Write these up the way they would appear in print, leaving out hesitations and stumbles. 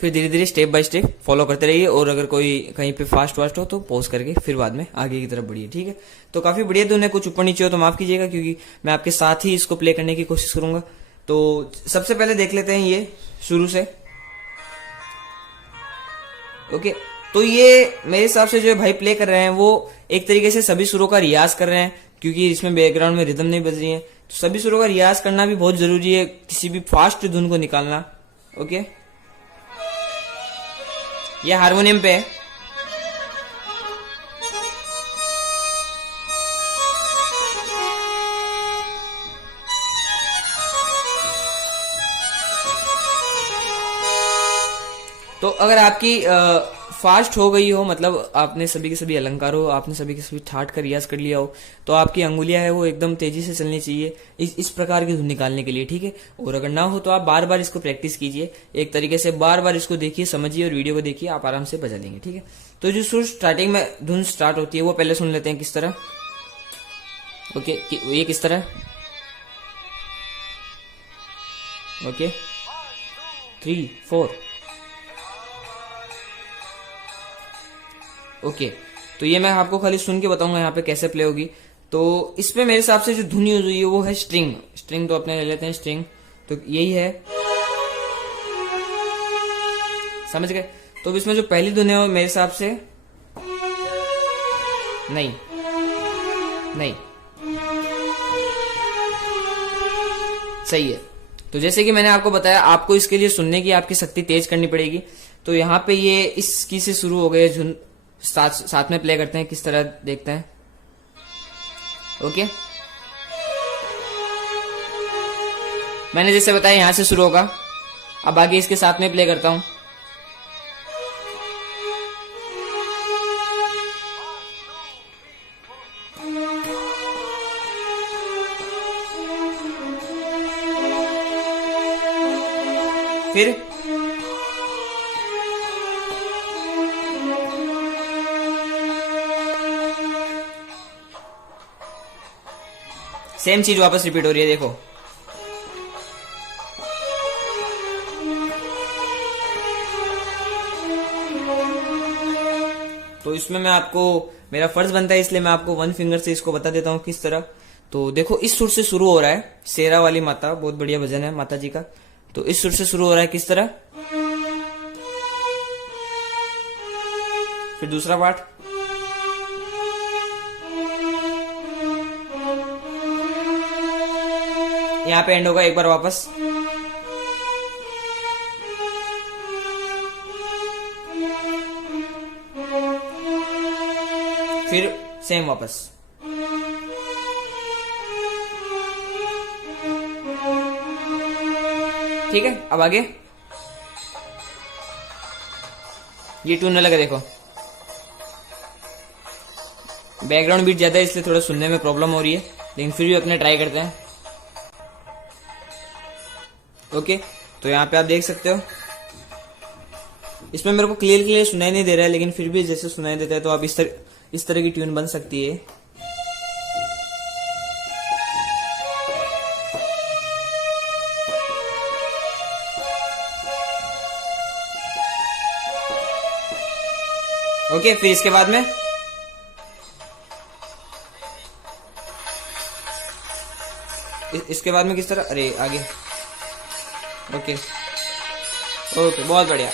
फिर धीरे धीरे स्टेप बाय स्टेप फॉलो करते रहिए, और अगर कोई कहीं पे फास्ट वास्ट हो तो पॉज करके फिर बाद में आगे की तरफ बढ़िए, ठीक है। तो काफी बढ़िया धुन है, कुछ ऊपर नीचे हो तो माफ कीजिएगा, क्योंकि मैं आपके साथ ही इसको प्ले करने की कोशिश करूंगा। तो सबसे पहले देख लेते हैं ये शुरू से। ओके, तो ये मेरे हिसाब से जो भाई प्ले कर रहे हैं वो एक तरीके से सभी सुरों का रियाज कर रहे हैं, क्योंकि इसमें बैकग्राउंड में रिदम नहीं बज रही है। तो सभी सुरों का रियाज करना भी बहुत जरूरी है किसी भी फास्ट धुन को निकालना। ओके, ये हारमोनियम पे है। तो अगर आपकी फास्ट हो गई हो, मतलब आपने सभी के सभी अलंकार हो, आपने सभी के सभी ठाट का रियाज कर लिया हो, तो आपकी अंगुलियां है वो एकदम तेजी से चलनी चाहिए इस प्रकार की धुन निकालने के लिए, ठीक है। और अगर ना हो तो आप बार बार इसको प्रैक्टिस कीजिए, एक तरीके से बार बार इसको देखिए, समझिए और वीडियो को देखिए, आप आराम से बजा लेंगे, ठीक है। तो जो सुर स्टार्टिंग में धुन स्टार्ट होती है वो पहले सुन लेते हैं किस तरह। ओके, ये किस तरह। ओके, 3 4। ओके, तो ये मैं आपको खाली सुन के बताऊंगा यहाँ पे कैसे प्ले होगी। तो इसमें मेरे हिसाब से जो धुन यूज हुई है वो है स्ट्रिंग। स्ट्रिंग तो अपने ले लेते हैं स्ट्रिंग, तो यही है, समझ गए। तो इसमें जो पहली धुन है वो मेरे हिसाब से नहीं नहीं सही है। तो जैसे कि मैंने आपको बताया, आपको इसके लिए सुनने की आपकी शक्ति तेज करनी पड़ेगी। तो यहाँ पे ये इस की से शुरू हो गए, धुन साथ में प्ले करते हैं किस तरह, देखते हैं। ओके, मैंने जैसे बताया यहां से शुरू होगा, अब आगे इसके साथ में प्ले करता हूं। फिर सेम चीज वापस रिपीट हो रही है, देखो। तो इसमें मैं आपको, मेरा फर्ज बनता है इसलिए मैं आपको वन फिंगर से इसको बता देता हूं किस तरह। तो देखो, इस सुर से शुरू हो रहा है, शेरा वाली माता, बहुत बढ़िया भजन है माता जी का। तो इस सुर से शुरू हो रहा है किस तरह। फिर दूसरा पार्ट, यहां पे एंड होगा, एक बार वापस। फिर सेम वापस। ठीक है, अब आगे ये ट्यून अलग है, देखो। बैकग्राउंड बीट ज्यादा है इसलिए थोड़ा सुनने में प्रॉब्लम हो रही है, लेकिन फिर भी अपने ट्राई करते हैं। ओके, तो यहाँ पे आप देख सकते हो, इसमें मेरे को क्लियर सुनाई नहीं दे रहा है, लेकिन फिर भी जैसे सुनाई देता है तो आप इस तरह की ट्यून बन सकती है। ओके, फिर इसके बाद में इसके बाद में किस तरह, अरे आगे। ओके ओके, बहुत बढ़िया।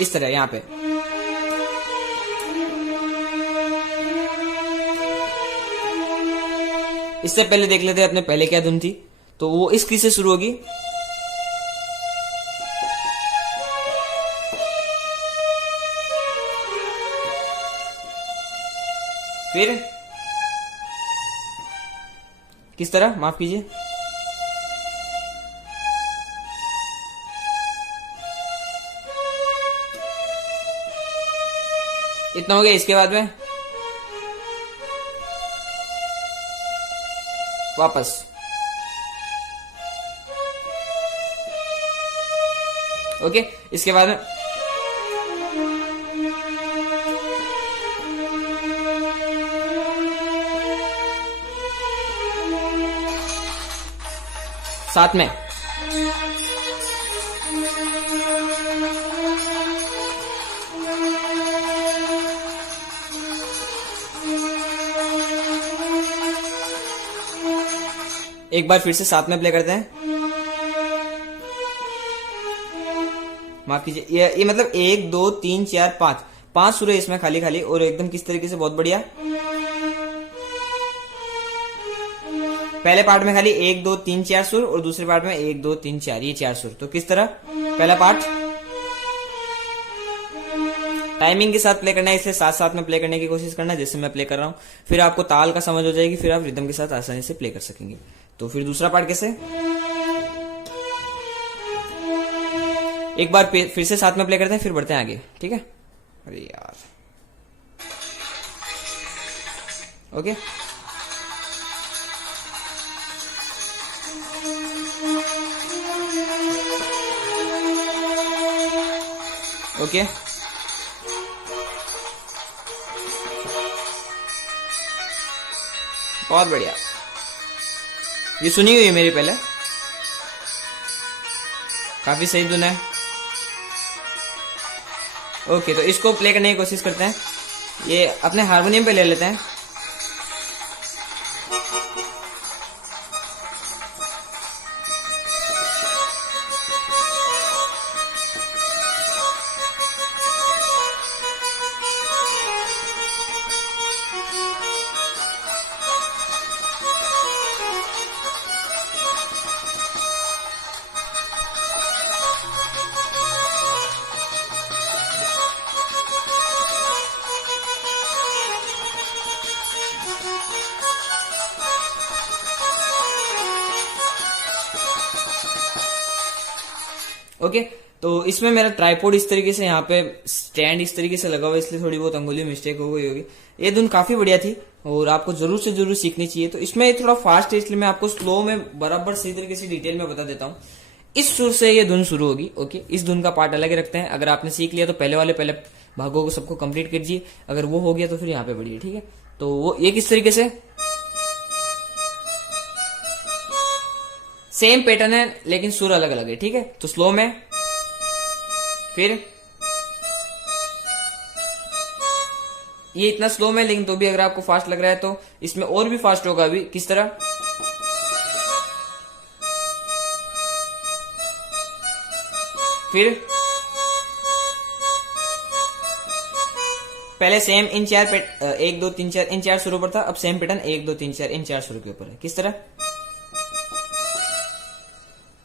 इस तरह यहाँ पे इससे पहले देख लेते हैं अपने पहले क्या धुन थी। तो वो इस की से शुरू होगी, फिर किस तरह, माफ कीजिए, इतना हो गया। इसके बाद में वापस, ओके, इसके बाद में साथ में। एक बार फिर से साथ में प्ले करते हैं। माफ कीजिए, ये मतलब 1 2 3 4 5 सुर है इसमें खाली खाली, और एकदम किस तरीके से, बहुत बढ़िया। पहले पार्ट में खाली 1 2 3 4 सुर, और दूसरे पार्ट में 1 2 3 4, ये 4 सुर। तो किस तरह, पहला पार्ट टाइमिंग के साथ प्ले करना है, इसलिए साथ साथ में प्ले करने की कोशिश करना जैसे मैं प्ले कर रहा हूं, फिर आपको ताल का समझ हो जाएगी, फिर आप रिदम के साथ आसानी से प्ले कर सकेंगे। तो फिर दूसरा पार्ट कैसे, एक बार फिर से साथ में प्ले करते हैं, फिर बढ़ते हैं आगे, ठीक है। अरे यार, ओके। ओके, बहुत बढ़िया। ये सुनी हुई है मेरी पहले, काफी सही धुन है। ओके, तो इसको प्ले करने की कोशिश करते हैं। ये अपने हारमोनियम पे ले लेते हैं। ओके, तो इसमें मेरा ट्राइपॉड इस तरीके से, यहाँ पे स्टैंड इस तरीके से लगा हुआ है, इसलिए थोड़ी बहुत अंगुली मिस्टेक हो गई होगी। ये धुन काफी बढ़िया थी और आपको जरूर से जरूर सीखनी चाहिए। तो इसमें थोड़ा फास्ट है, इसलिए मैं आपको स्लो में बराबर सही तरीके से डिटेल में बता देता हूँ। इस सुर से ये धुन शुरू होगी। ओके, इस धुन का पार्ट अलग रखते हैं। अगर आपने सीख लिया तो पहले भागों को सबको कंप्लीट कीजिए, अगर वो हो गया तो फिर यहाँ पे बढ़िए, ठीक है। तो वो ये किस तरीके से, सेम पैटर्न है लेकिन सुर अलग अलग है, ठीक है। तो स्लो में, फिर ये इतना स्लो में, लेकिन तो भी अगर आपको फास्ट लग रहा है तो इसमें और भी फास्ट होगा। अभी किस तरह, फिर पहले सेम इन 1 2 3 4 इन 4 सुरों पर था, अब सेम पैटर्न 1 2 3 4 इन 4 सुरों के ऊपर है। किस तरह,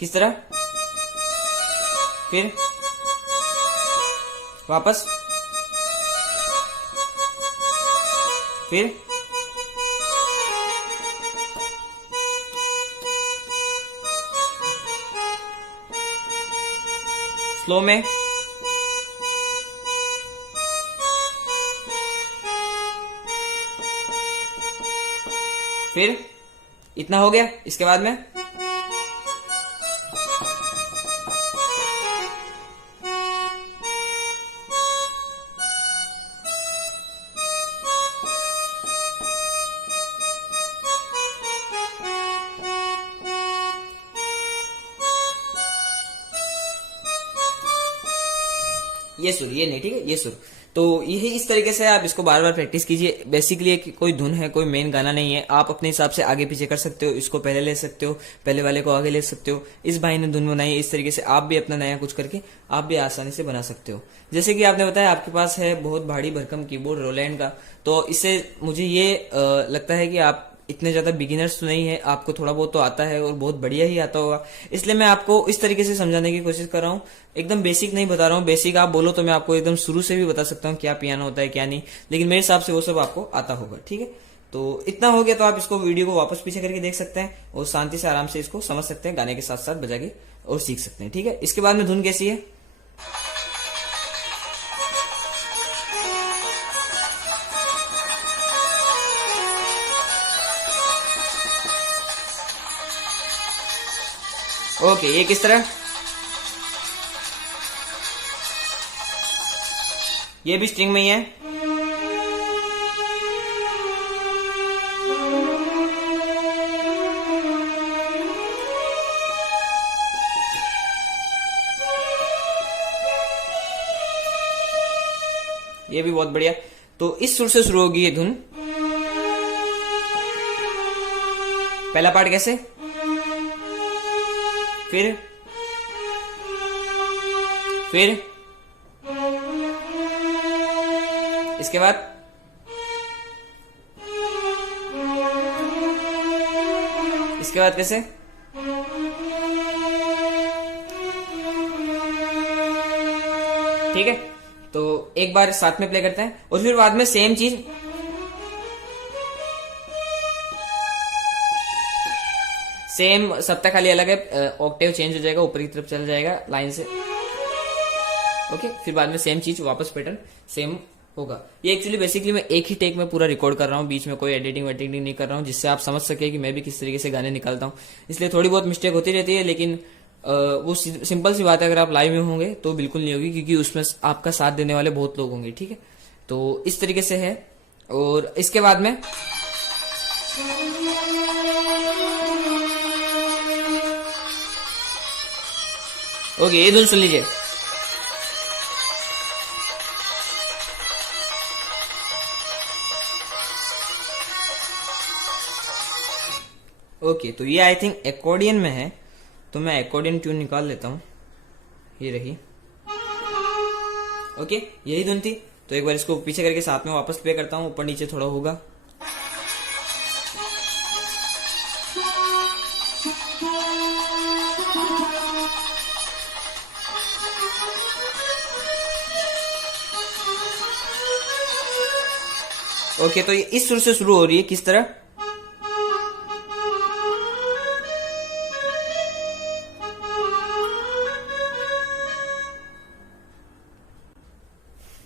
किस तरह, फिर वापस, फिर स्लो में, फिर इतना हो गया। इसके बाद में ये सुर, ये नहीं, ठीक है, ये सुर। तो यही इस तरीके से आप इसको बार बार प्रैक्टिस कीजिए। बेसिकली कोई धुन है, कोई मेन गाना नहीं है। आप अपने हिसाब से आगे पीछे कर सकते हो, इसको पहले ले सकते हो, पहले वाले को आगे ले सकते हो। इस भाई ने धुन बनाई, इस तरीके से आप भी अपना नया कुछ करके आप भी आसानी से बना सकते हो। जैसे कि आपने बताया आपके पास है बहुत भारी भरकम कीबोर्ड रोलैंड का, तो इससे मुझे ये लगता है कि आप इतने ज्यादा बिगिनर्स तो नहीं है, आपको थोड़ा बहुत तो आता है और बहुत बढ़िया ही आता होगा। इसलिए मैं आपको इस तरीके से समझाने की कोशिश कर रहा हूँ। एकदम बेसिक नहीं बता रहा हूँ। बेसिक आप बोलो तो मैं आपको एकदम शुरू से भी बता सकता हूँ क्या पियानो होता है क्या नहीं, लेकिन मेरे हिसाब से वो सब आपको आता होगा, ठीक है। तो इतना हो गया, तो आप इसको वीडियो को वापस पीछे करके देख सकते हैं और शांति से आराम से इसको समझ सकते हैं, गाने के साथ साथ बजा के और सीख सकते हैं, ठीक है। इसके बाद में धुन कैसी है, ओके, ये किस तरह, ये भी स्ट्रिंग में ही है। ये भी बहुत बढ़िया। तो इस सुर से शुरू होगी ये धुन। पहला पार्ट कैसे, फिर इसके बाद कैसे, ठीक है। तो एक बार साथ में प्ले करते हैं और फिर बाद में सेम चीज सेम सब तक, खाली अलग है, ऑक्टेव चेंज हो जाएगा, ऊपर की तरफ चला जाएगा लाइन से। ओके, फिर बाद में सेम चीज वापस पैटर्न सेम होगा। ये एक्चुअली बेसिकली मैं एक ही टेक में पूरा रिकॉर्ड कर रहा हूँ, बीच में कोई एडिटिंग वेडिटिंग नहीं कर रहा हूँ, जिससे आप समझ सके कि मैं भी किस तरीके से गाने निकालता हूँ। इसलिए थोड़ी बहुत मिस्टेक होती रहती है, लेकिन वो सिंपल सी बात है, अगर आप लाइव में होंगे तो बिल्कुल नहीं होगी, क्योंकि उसमें आपका साथ देने वाले बहुत लोग होंगे, ठीक है। तो इस तरीके से है। और इसके बाद में ओके, ये धुन सुन लीजिए। ओके, तो ये आई थिंक एकॉर्डियन में है, तो मैं एकॉर्डियन ट्यून निकाल लेता हूं। ये रही। ओके, यही धुन थी। तो एक बार इसको पीछे करके साथ में वापस प्ले करता हूं, ऊपर नीचे थोड़ा होगा। ओके, तो ये इस सुर से शुरू हो रही है, किस तरह,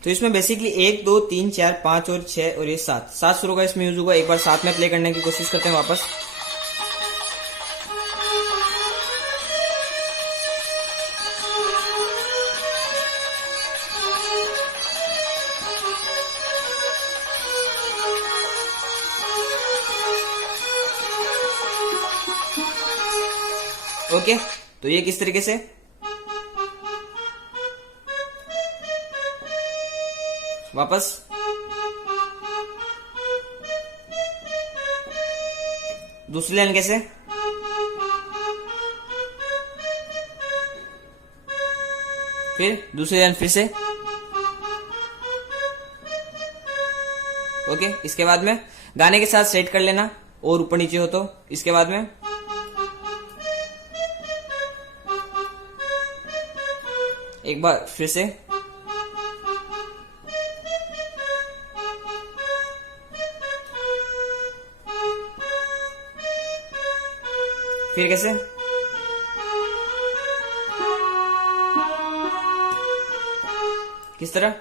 तो इसमें बेसिकली 1 2 3 4 5 और 6 और ये 7 सुरों का इसमें यूज होगा। एक बार साथ में प्ले करने की कोशिश करते हैं वापस। ओके, तो ये किस तरीके से, वापस दूसरी लाइन कैसे, फिर दूसरी लाइन फिर से। ओके, इसके बाद में गाने के साथ सेट कर लेना, और ऊपर नीचे हो तो इसके बाद में एक बार फिर से, फिर कैसे, किस तरह,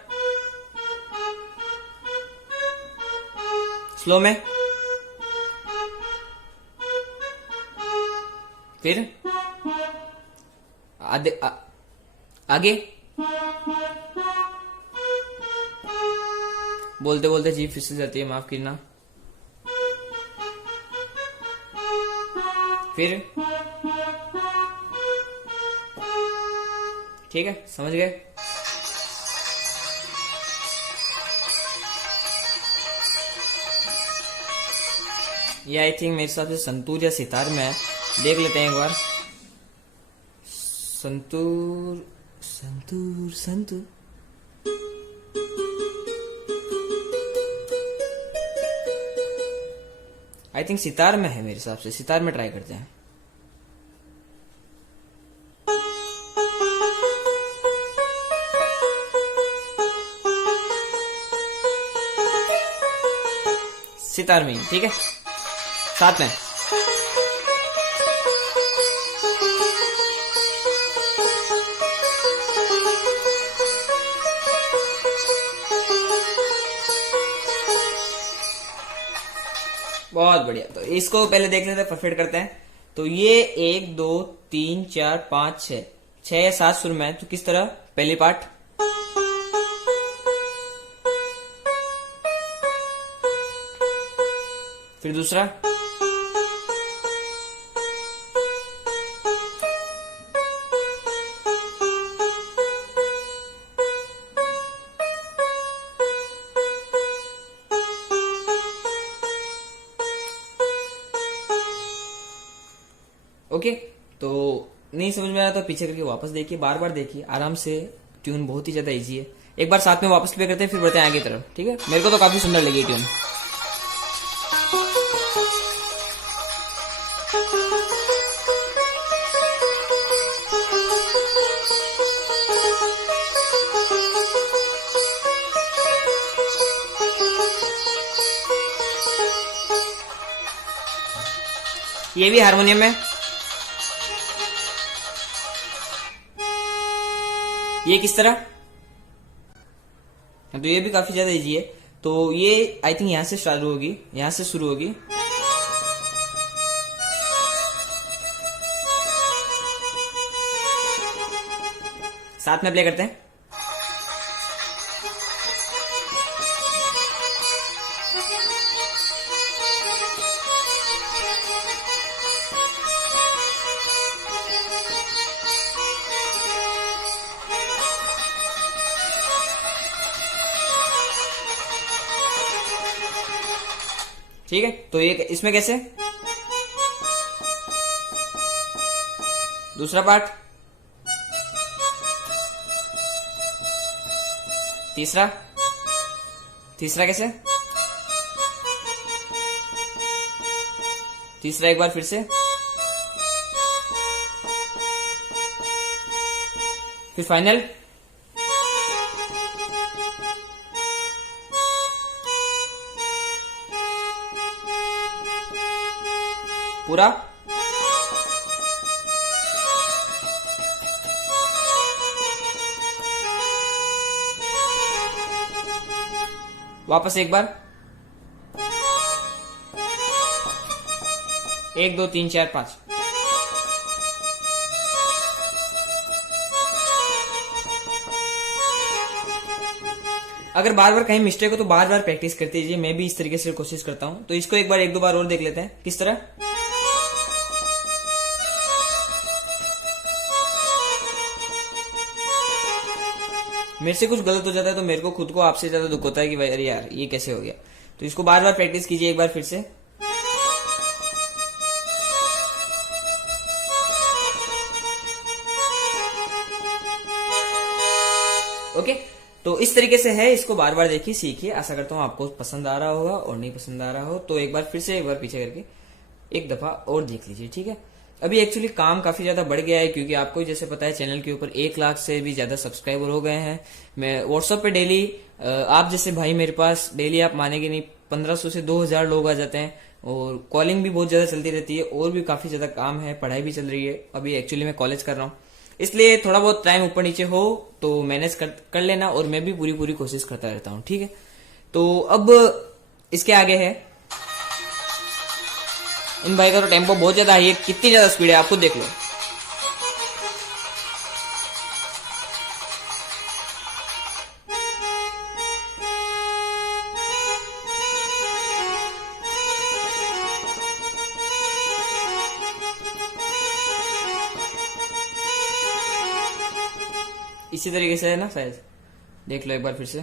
स्लो में, फिर आगे बोलते बोलते जीभ फिसल जाती है, माफ करना। फिर ठीक है, समझ गए। ये आई थिंक मेरे हिसाब से संतूर या सितार में है, देख लेते हैं एक बार। संतूर संतूर संतूर, आई थिंक सितार में है मेरे हिसाब से, सितार में ट्राई करते हैं। सितार में, ठीक है, साथ में। बहुत बढ़िया। तो इसको पहले देख लेते हैं, परफेक्ट करते हैं। तो ये 1 2 3 4 5 6 या 7 सुर में, तो किस तरह, पहली पार्ट, फिर दूसरा, ओके, तो नहीं समझ में आया तो पीछे करके वापस देखिए, बार बार देखिए आराम से। ट्यून बहुत ही ज्यादा इजी है। एक बार साथ में वापस प्ले करते हैं, फिर बढ़ते हैं आगे की तरफ। ठीक है, मेरे को तो काफी सुंदर लगी ट्यून। ये भी हारमोनियम है। ये किस तरह, तो ये भी काफी ज्यादा इजी है। तो ये आई थिंक यहां से चालू होगी, यहां से शुरू होगी। साथ में प्ले करते हैं। ठीक है, तो ये इसमें कैसे, दूसरा पार्ट, तीसरा, तीसरा कैसे, तीसरा एक बार फिर से, फिर फाइनल। पूरा। वापस एक बार, 1 2 3 4 5। अगर बार बार कहीं मिस्टेक हो तो बार बार प्रैक्टिस करते रहिए। मैं भी इस तरीके से कोशिश करता हूं। तो इसको एक बार 1 2 बार और देख लेते हैं किस तरह। मेरे से कुछ गलत हो जाता है तो मेरे को खुद को आपसे ज्यादा दुख होता है कि भाई अरे यार ये कैसे हो गया। तो इसको बार बार प्रैक्टिस कीजिए एक बार फिर से। ओके, तो इस तरीके से है, इसको बार बार देखिए, सीखिए। आशा करता हूँ आपको पसंद आ रहा होगा, और नहीं पसंद आ रहा हो तो एक बार फिर से एक बार पीछे करके एक दफा और देख लीजिए। ठीक है, अभी एक्चुअली काम काफी ज्यादा बढ़ गया है, क्योंकि आपको जैसे पता है चैनल के ऊपर 1 लाख से भी ज्यादा सब्सक्राइबर हो गए हैं। मैं व्हाट्सएप पे डेली, आप जैसे भाई मेरे पास डेली, आप मानेंगे नहीं, 1500 से 2000 लोग आ जाते हैं, और कॉलिंग भी बहुत ज्यादा चलती रहती है, और भी काफी ज्यादा काम है, पढ़ाई भी चल रही है। अभी एक्चुअली मैं कॉलेज कर रहा हूँ, इसलिए थोड़ा बहुत टाइम ऊपर नीचे हो तो मैनेज कर लेना, और मैं भी पूरी कोशिश करता रहता हूँ। ठीक है, तो अब इसके आगे है, इन भाई का तो टेम्पो बहुत ज्यादा है, कितनी ज्यादा स्पीड है आप खुद देख लो। इसी तरीके से है ना, शायद देख लो एक बार फिर से।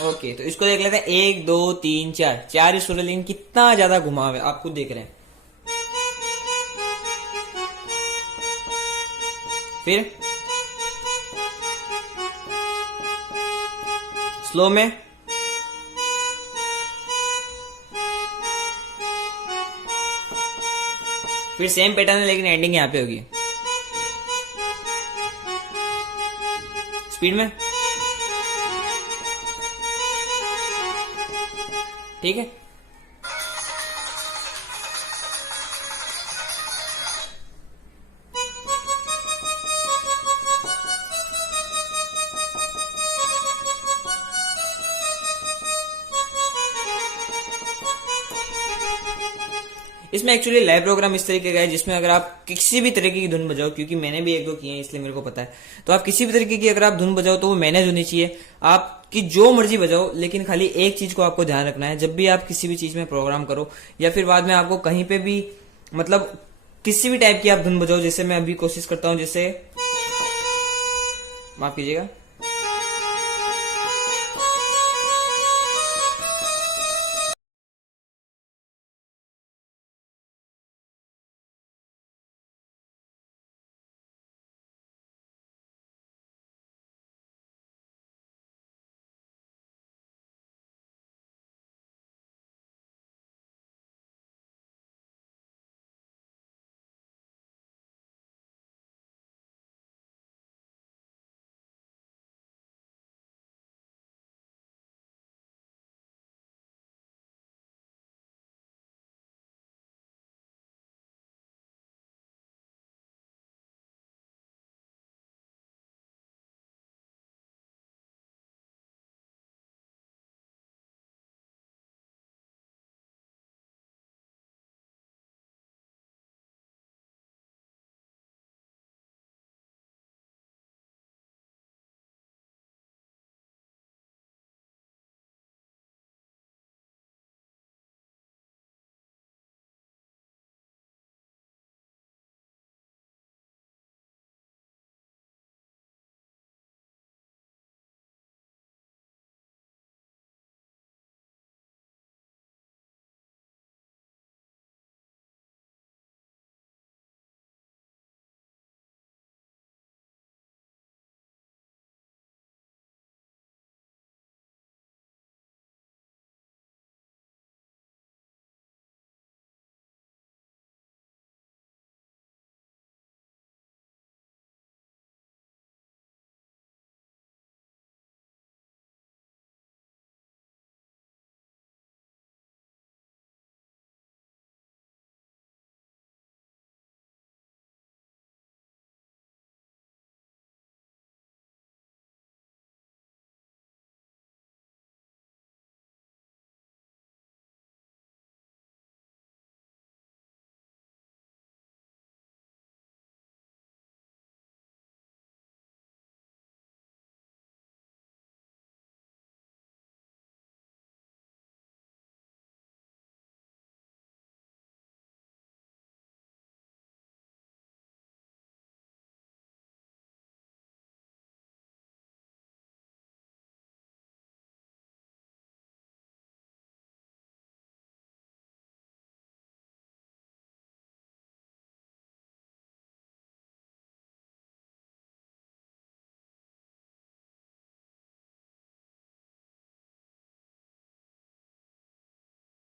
ओके, तो इसको देख लेते हैं, 1 2 3 4, 4 ही सुर, लेकिन कितना ज्यादा घुमाव है आप खुद देख रहे हैं। फिर स्लो में, फिर सेम पैटर्न है लेकिन एंडिंग यहां पे होगी स्पीड में। ठीक है, इसमें एक्चुअली लाइव प्रोग्राम इस तरीके का है जिसमें अगर आप किसी भी तरीके की धुन बजाओ, क्योंकि मैंने भी 1 2 किए हैं इसलिए मेरे को पता है, तो आप किसी भी तरीके की अगर आप धुन बजाओ तो वो मैनेज होनी चाहिए। आपकी जो मर्जी बजाओ, लेकिन खाली एक चीज को आपको ध्यान रखना है, जब भी आप किसी भी चीज में प्रोग्राम करो या फिर बाद में आपको कहीं पे भी मतलब किसी भी टाइप की आप धुन बजाओ, जैसे मैं अभी कोशिश करता हूं, जैसे माफ कीजिएगा,